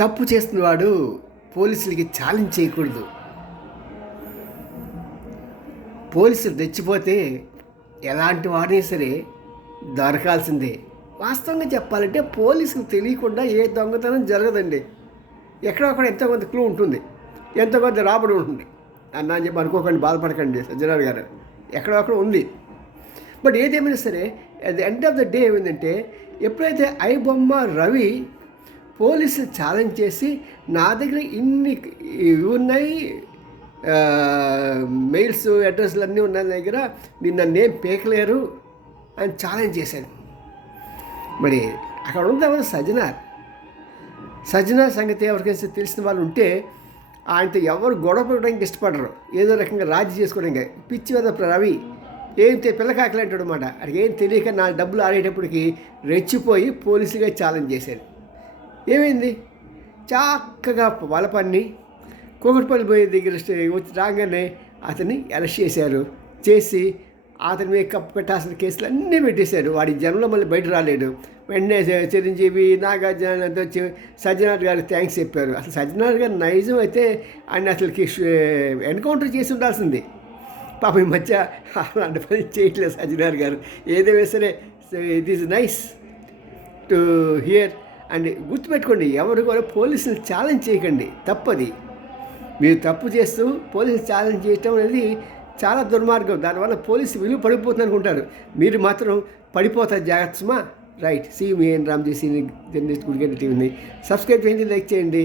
తప్పు చేస్తున్నవాడు పోలీసులకి ఛాలెంజ్ చేయకూడదు. పోలీసులు తెచ్చిపోతే ఎలాంటి వాడే సరే దొరకాల్సిందే. వాస్తవంగా చెప్పాలంటే పోలీసులు తెలియకుండా ఏ దొంగతనం జరగదండి. ఎక్కడో అక్కడ ఎంతో కొంత క్లూ ఉంటుంది. ఎంతో కొంత రాబడి ఉంటుంది. అన్న అని చెప్పి అనుకోకండి బాధపడకండి సజ్జనారు గారు. ఎక్కడో అక్కడ ఉంది. బట్ ఏదేమైనా సరే at the end of the day ఏమైందంటే ఎప్పుడైతే ఐ బొమ్మ రవి పోలీసులు ఛాలెంజ్ చేసి నా దగ్గర ఇన్ని ఇవి ఉన్నాయి మెయిల్స్ అడ్రస్లు అన్నీ ఉన్నాయి దగ్గర మీరు నన్ను ఏం పేకలేరు అని ఛాలెంజ్ చేశాను. మరి అక్కడ ఉంది ఎవరు? సజనార్ సంగతి ఎవరికైనా తెలిసిన వాళ్ళు ఉంటే ఆయనతో ఎవరు గొడవ పడడానికి ఇష్టపడరు. ఏదో రకంగా రాజీ చేసుకోవడానికి పిచ్చి వద రవి ఏం పిల్ల కాకలంటాడు అనమాట అడిగి ఏం తెలియక నా డబ్బులు ఆడేటప్పటికి రెచ్చిపోయి పోలీసులుగా ఛాలెంజ్ చేశాను ఏమైంది? చక్కగా వలపన్ని కూకటిపల్లి పోయే దగ్గర వచ్చి రాగానే అతన్ని అరెస్ట్ చేశారు. చేసి అతని మీద కప్పు పెట్టాల్సిన కేసులు అన్నీ పెట్టేశారు. వాడి జనంలో మళ్ళీ బయట రాలేడు. వెంటనే చిరంజీవి నాగార్జున అంతా వచ్చి సజ్జనాథ్ గారికి థ్యాంక్స్ చెప్పారు. అసలు సజ్జనాథ్ గారు నైజం అయితే ఆయన అసలుకి ఎన్కౌంటర్ చేసి ఉండాల్సింది. పాప ఈ మధ్య అలాంటి పని చేయట్లేదు సజ్జనాథ్ గారు. ఏదైనా సరే it is nice to hear and గుర్తుపెట్టుకోండి ఎవరు కూడా పోలీసులు ఛాలెంజ్ చేయకండి తప్పది. మీరు తప్పు చేస్తూ పోలీసులు ఛాలెంజ్ చేయటం అనేది చాలా దుర్మార్గం. దానివల్ల పోలీసు విలువ పడిపోతుంది అనుకుంటారు. మీరు మాత్రం పడిపోతారు జాగ్రత్తమా రైట్ సీ మీ ఎన్ రామ్జీ సీని జర్నలిస్ట్ గుడిగడ్డ టీవీని. సబ్స్క్రైబ్ చేయండి లైక్ చేయండి.